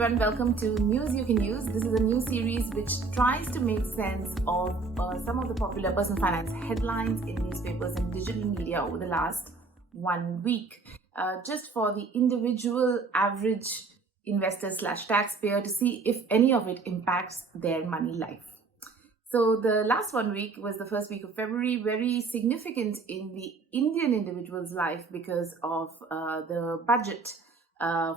everyone, welcome to News You Can Use. This is a new series which tries to make sense of some of the popular personal finance headlines in newspapers and digital media over the last 1 week. Just for the individual average investor / taxpayer to see if any of it impacts their money life. So the last 1 week was the first week of February, very significant in the Indian individual's life because of the budget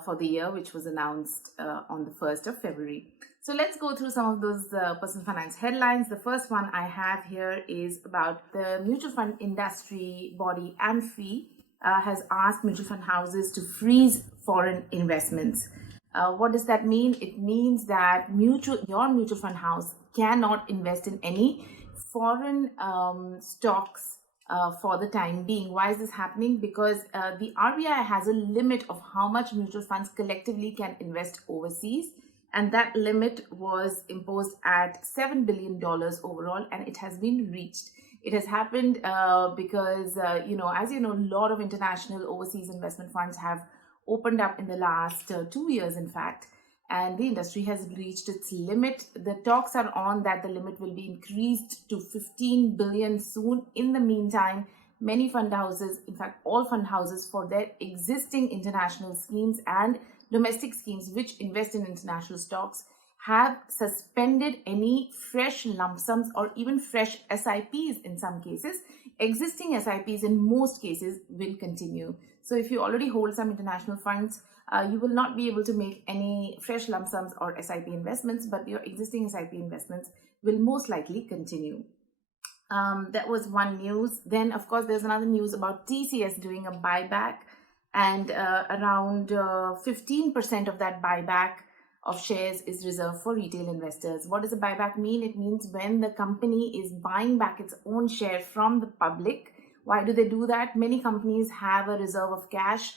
for the year, which was announced on the 1st of February. So let's go through some of those personal finance headlines. The first one I have here is about the mutual fund industry body AMFI has asked mutual fund houses to freeze foreign investments. What does that mean? It means that your mutual fund house cannot invest in any foreign stocks for the time being. Why is this happening? Because the RBI has a limit of how much mutual funds collectively can invest overseas, and that limit was imposed at $7 billion overall, and it has been reached. It has happened because, as you know, a lot of international overseas investment funds have opened up in the last 2 years, in fact, and the industry has reached its limit. The talks are on that the limit will be increased to 15 billion soon. In the meantime, many fund houses, in fact, all fund houses for their existing international schemes and domestic schemes which invest in international stocks have suspended any fresh lump sums or even fresh SIPs in some cases. Existing SIPs in most cases will continue. So if you already hold some international funds, you will not be able to make any fresh lump sums or SIP investments, but your existing SIP investments will most likely continue. That was one news. Then, of course, there's another news about TCS doing a buyback, and around 15% of that buyback of shares is reserved for retail investors. What does a buyback mean? It means when the company is buying back its own share from the public. Why do they do that? Many companies have a reserve of cash,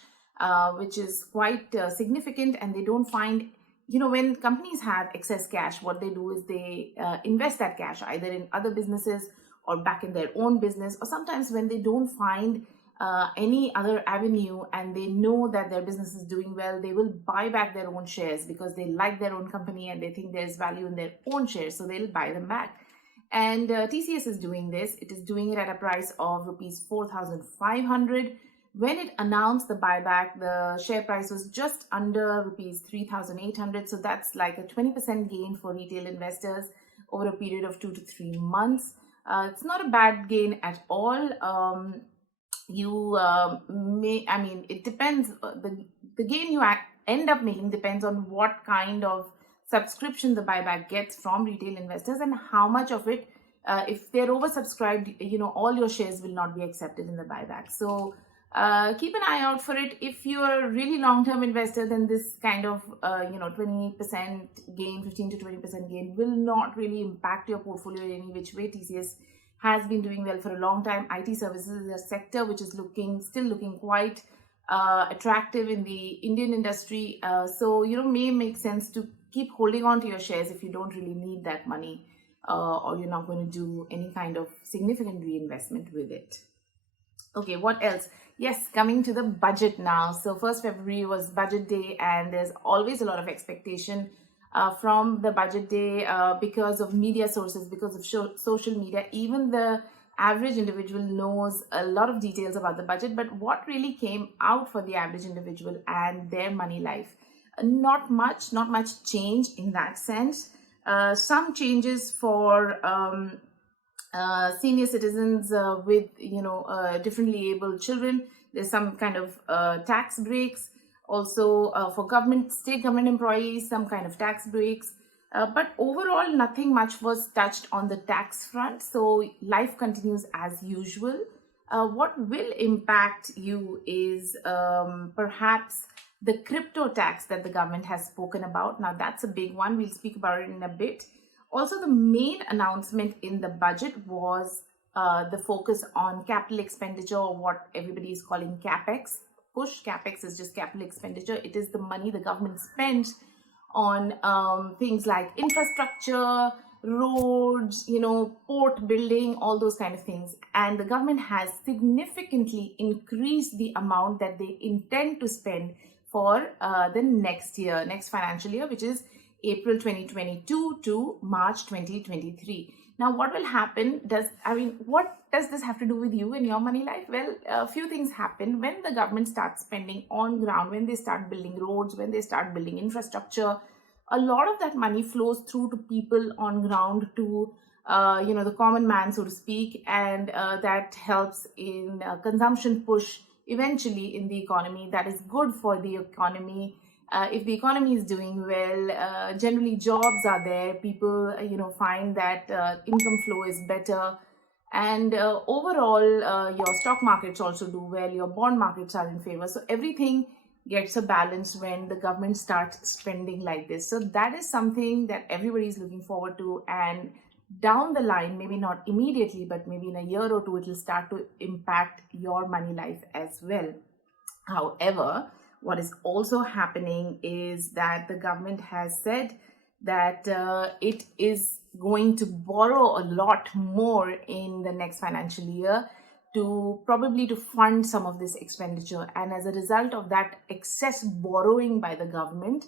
which is quite significant, and they don't find, when companies have excess cash, what they do is they invest that cash either in other businesses or back in their own business, or sometimes when they don't find any other avenue and they know that their business is doing well, they will buy back their own shares because they like their own company and they think there's value in their own shares, so they'll buy them back. And TCS is doing this. It is doing it at a price of rupees 4,500. When it announced the buyback, the share price was just under rupees 3,800. So that's like a 20% gain for retail investors over a period of 2 to 3 months. It's not a bad gain at all. It depends. The gain you end up making depends on what kind of subscription the buyback gets from retail investors and how much of it, if they're oversubscribed, all your shares will not be accepted in the buyback. So keep an eye out for it. If you're a really long-term investor, then this kind of 20% gain, 15 to 20% gain will not really impact your portfolio in any which way. TCS has been doing well for a long time. IT services is a sector which is still looking quite attractive in the Indian industry. So may make sense to keep holding on to your shares if you don't really need that money, or you're not going to do any kind of significant reinvestment with it. Okay, what else? Yes, coming to the budget now. So 1st February was budget day, and there's always a lot of expectation from the budget day because of media sources, because of social media. Even the average individual knows a lot of details about the budget, but what really came out for the average individual and their money life? Not much change in that sense. Some changes for senior citizens with differently abled children. There's some kind of tax breaks. Also for state government employees, some kind of tax breaks. But overall, nothing much was touched on the tax front. So life continues as usual. What will impact you is perhaps the crypto tax that the government has spoken about. Now, that's a big one. We'll speak about it in a bit. Also, the main announcement in the budget was the focus on capital expenditure, or what everybody is calling CapEx. CapEx is just capital expenditure. It is the money the government spends on things like infrastructure, roads, port building, all those kind of things. And the government has significantly increased the amount that they intend to spend for the next financial year, which is April 2022 to March 2023. Now, what will happen? What does this have to do with you and your money life? Well, a few things happen when the government starts spending on ground, when they start building roads, when they start building infrastructure. A lot of that money flows through to people on ground, to the common man, so to speak, and that helps in consumption push eventually in the economy. That is good for the economy. If the economy is doing well, generally jobs are there. People, find that income flow is better. And overall, your stock markets also do well. Your bond markets are in favor. So everything gets a balance when the government starts spending like this. So that is something that everybody is looking forward to. And down the line, maybe not immediately, but maybe in a year or two, it will start to impact your money life as well. However, what is also happening is that the government has said that it is going to borrow a lot more in the next financial year to fund some of this expenditure. And as a result of that excess borrowing by the government,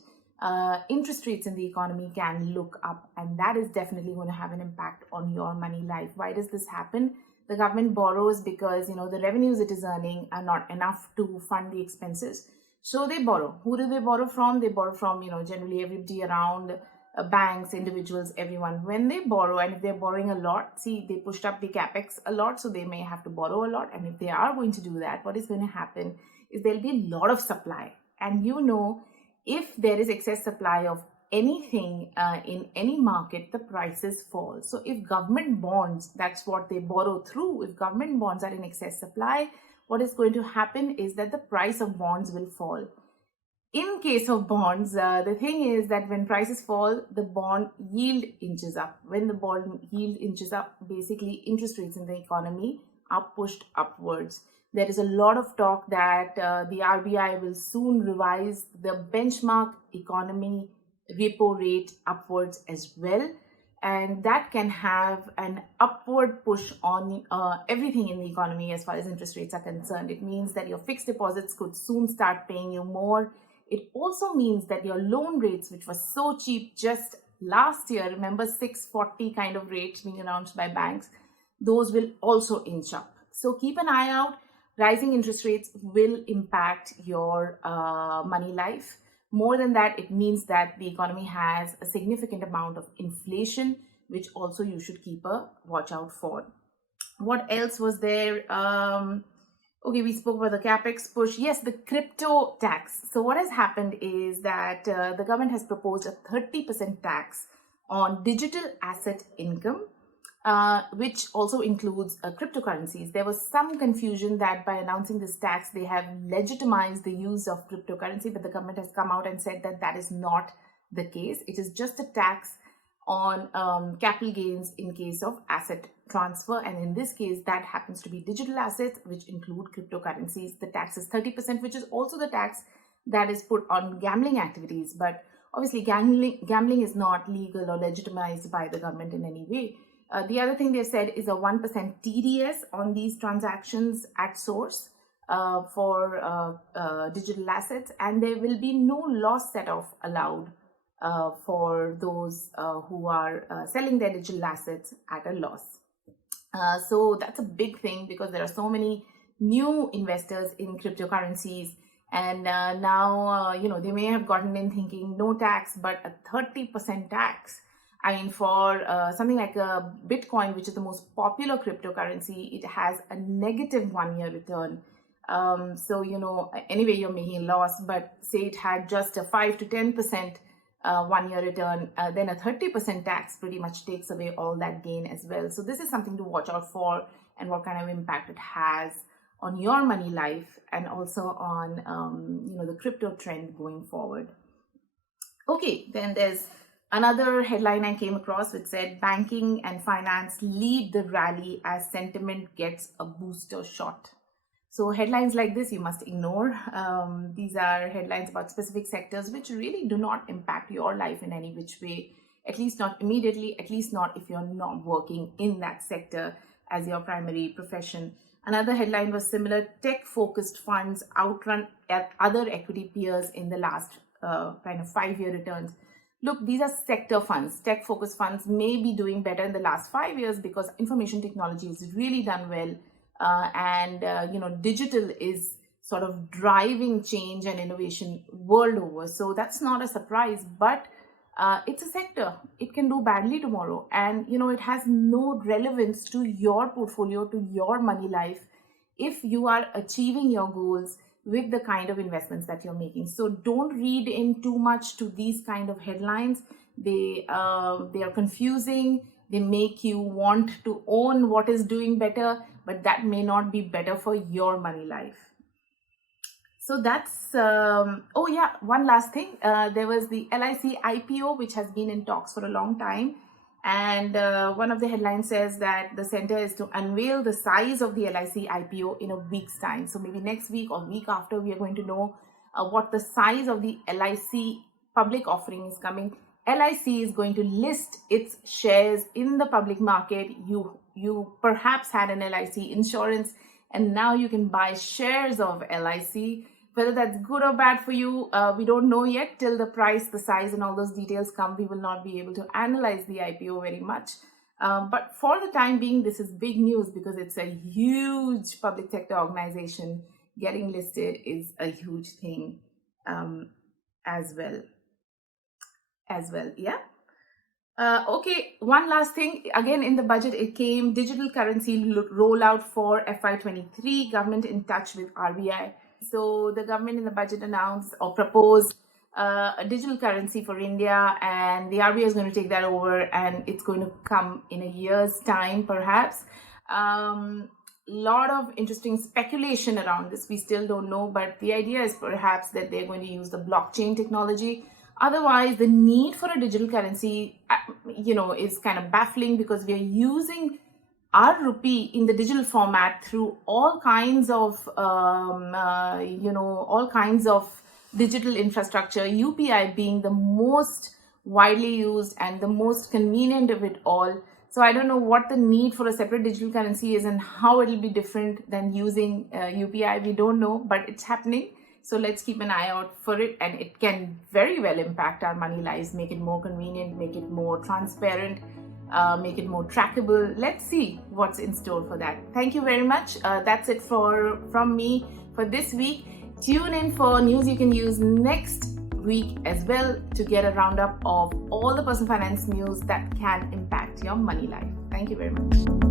interest rates in the economy can look up, and that is definitely going to have an impact on your money life. Why does this happen? The government borrows because the revenues it is earning are not enough to fund the expenses. So they borrow. Who do they borrow from? They borrow from, generally everybody around, banks, individuals, everyone. When they borrow, and if they're borrowing a lot, they pushed up the capex a lot, so they may have to borrow a lot. And if they are going to do that, what is going to happen is there'll be a lot of supply. And if there is excess supply of anything in any market, the prices fall. So if government bonds, that's what they borrow through, if government bonds are in excess supply, what is going to happen is that the price of bonds will fall. In case of bonds, the thing is that when prices fall, the bond yield inches up. When the bond yield inches up, basically interest rates in the economy are pushed upwards. There is a lot of talk that the RBI will soon revise the benchmark economy repo rate upwards as well. And that can have an upward push on everything in the economy as far as interest rates are concerned. It means that your fixed deposits could soon start paying you more. It also means that your loan rates, which were so cheap just last year, remember 640 kind of rates being announced by banks, those will also inch up. So keep an eye out. Rising interest rates will impact your money life. More than that, it means that the economy has a significant amount of inflation, which also you should keep a watch out for. What else was there? Okay, we spoke about the capex push. Yes, the crypto tax. So what has happened is that the government has proposed a 30% tax on digital asset income, which also includes cryptocurrencies. There was some confusion that by announcing this tax, they have legitimized the use of cryptocurrency, but the government has come out and said that that is not the case. It is just a tax on capital gains in case of asset transfer. And in this case, that happens to be digital assets, which include cryptocurrencies. The tax is 30%, which is also the tax that is put on gambling activities. But obviously, gambling is not legal or legitimized by the government in any way. The other thing they said is a 1% TDS on these transactions at source for digital assets, and there will be no loss set-off allowed for those who are selling their digital assets at a loss. So that's a big thing because there are so many new investors in cryptocurrencies, and now they may have gotten in thinking no tax, but a 30% tax. I mean, for something like a Bitcoin, which is the most popular cryptocurrency, it has a negative 1-year return. So, anyway, you're making a loss, but say it had just a 5 to 10% 1-year return, then a 30% tax pretty much takes away all that gain as well. So this is something to watch out for, and what kind of impact it has on your money life and also on, the crypto trend going forward. Okay, then there's another headline I came across which said banking and finance lead the rally as sentiment gets a booster shot. So headlines like this you must ignore. These are headlines about specific sectors which really do not impact your life in any which way, at least not immediately, at least not if you're not working in that sector as your primary profession. Another headline was similar: tech-focused funds outrun other equity peers in the last kind of 5-year returns. Look, these are sector funds. Tech-focused funds may be doing better in the last 5 years because information technology has really done well, and digital is sort of driving change and innovation world over. So that's not a surprise, but it's a sector. It can do badly tomorrow, and it has no relevance to your portfolio, to your money life, if you are achieving your goals with the kind of investments that you're making. So don't read in too much to these kind of headlines. They are confusing. They make you want to own what is doing better, but that may not be better for your money life. So that's, oh yeah, one last thing. There was the LIC IPO, which has been in talks for a long time. And one of the headlines says that the center is to unveil the size of the LIC IPO in a week's time. So maybe next week or week after, we are going to know what the size of the LIC public offering is coming. LIC is going to list its shares in the public market. You perhaps had an LIC insurance, and now you can buy shares of LIC. Whether that's good or bad for you, we don't know yet. Till the price, the size, and all those details come, we will not be able to analyze the IPO very much. But for the time being, this is big news because it's a huge public sector organization. Getting listed is a huge thing as well. Yeah. Okay, one last thing. Again, in the budget, it came digital currency rollout for FY23, government in touch with RBI. So the government in the budget announced or proposed a digital currency for India, and the RBI is going to take that over, and it's going to come in a year's time, perhaps. Lot of interesting speculation around this. We still don't know, but the idea is perhaps that they're going to use the blockchain technology. Otherwise, the need for a digital currency, is kind of baffling because we are using our rupee in the digital format through all kinds of, digital infrastructure, UPI being the most widely used and the most convenient of it all. So I don't know what the need for a separate digital currency is and how it will be different than using UPI. We don't know, but it's happening. So let's keep an eye out for it, and it can very well impact our money lives, make it more convenient, make it more transparent, make it more trackable. Let's see what's in store for that. Thank you very much. That's it from me for this week. Tune in for news you can use next week as well to get a roundup of all the personal finance news that can impact your money life. Thank you very much.